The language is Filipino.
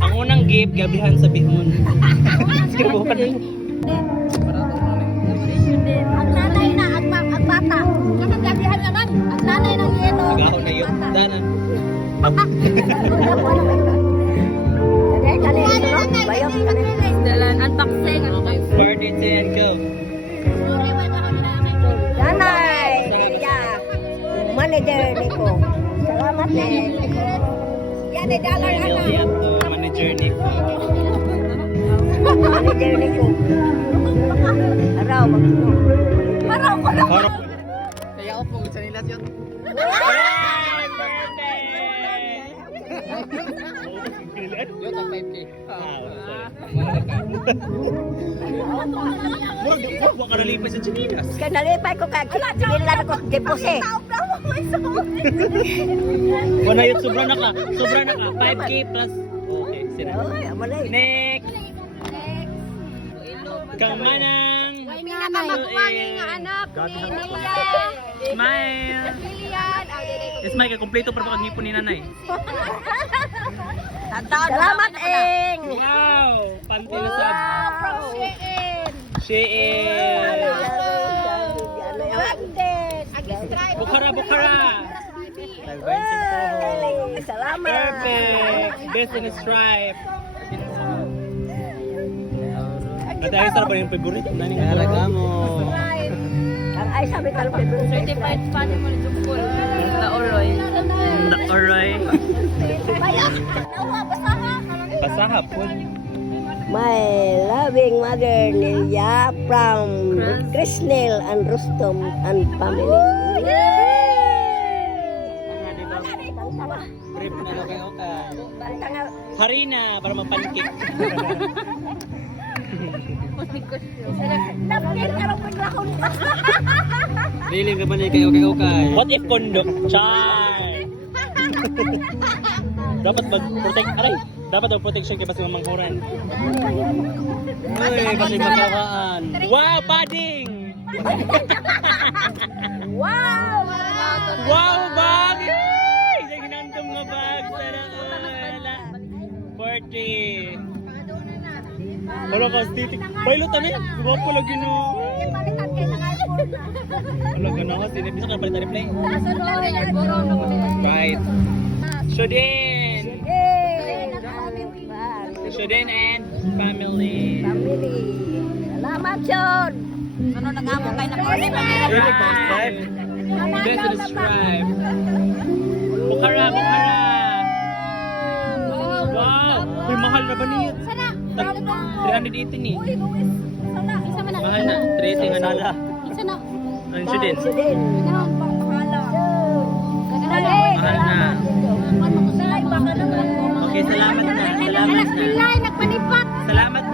Ang unang gift, gabihan sa bihon. Sige, bukan. Ang nanay na, ang bata. Kapag gabihan naman, ang nanay ng yelo. Mag-ahon na yun. Danan. Dalan, unboxing. Party 10, go. Nanay, yeah. Manager niko. Salamat na. Yan ay dollar Daniel ana. Yato, manager ni ko. Manager niko. Araw magsuno. Araw ko lang. Harap. Kaya ako po, sa nila yun. Yun ang 5K. Huwag ka nalipas sa Chinilas. Kanalipay ko kag sigilan ko deposit. Wala yun, sobra na ka. Sobra na ka. 5K plus. Okay, sila. Oy, amalay. Next. Kamanang. Anak, Smile. Smile, kay kompleto para pag-nipon ni nanay. Salamat eng. Wow! Panty na sa from Shein. Shein. Ag-stripe. Bukhara, Bukhara. Salamat. Perfect. Best in a stripe. At ayos na ba yung favorite? Nani nga talaga mo? Ang ay sabi talo pero Certified fan mo ni Jukul. Na Oroy. Alright. Bayan. Nawa, basta ha. Pasaha po. My loving mother Nelia from Krisnel and Rustom and family. Prep na lang kayo ka. Harina para mapankik. Napkin ka rin paglakon pa. Riling naman niya kayo kay. What if kondo? Char! Dapat mag-protect. Aray! Dapat mag-protection kay basta mamangkuran. Uy, basi magkawaan. Wow! Padding! Wow! Wow! Bag! Yay! Sa ginantong nga bag! Sana ko! Party! Wala ka, stitik. Pilot ano yan? Guwapo lagi no. Balikan kayo ng iPhone. Wala ka na ka. Bisa ka palit replay. Nasa lori, nagborong na ko nila. Right. Shudin! Yay! Shudin and family. Family. Salamat, John. Ano nag-amo kayo na first Really first time. Best in the stripe. Bukhara, Bukhara. Wow! Uy, mahal na ba niya? Sana. 380 ni. Uy, Luis. Sana. Isa man na. Mahal na. 380 nga na. Isa na. Ano Shudin? Sudin. Ano ang pangalan? Mahal na. Ano ko sa live? Baka naman. Okay, salamat na. Salamat na. Nagpanipat. Salamat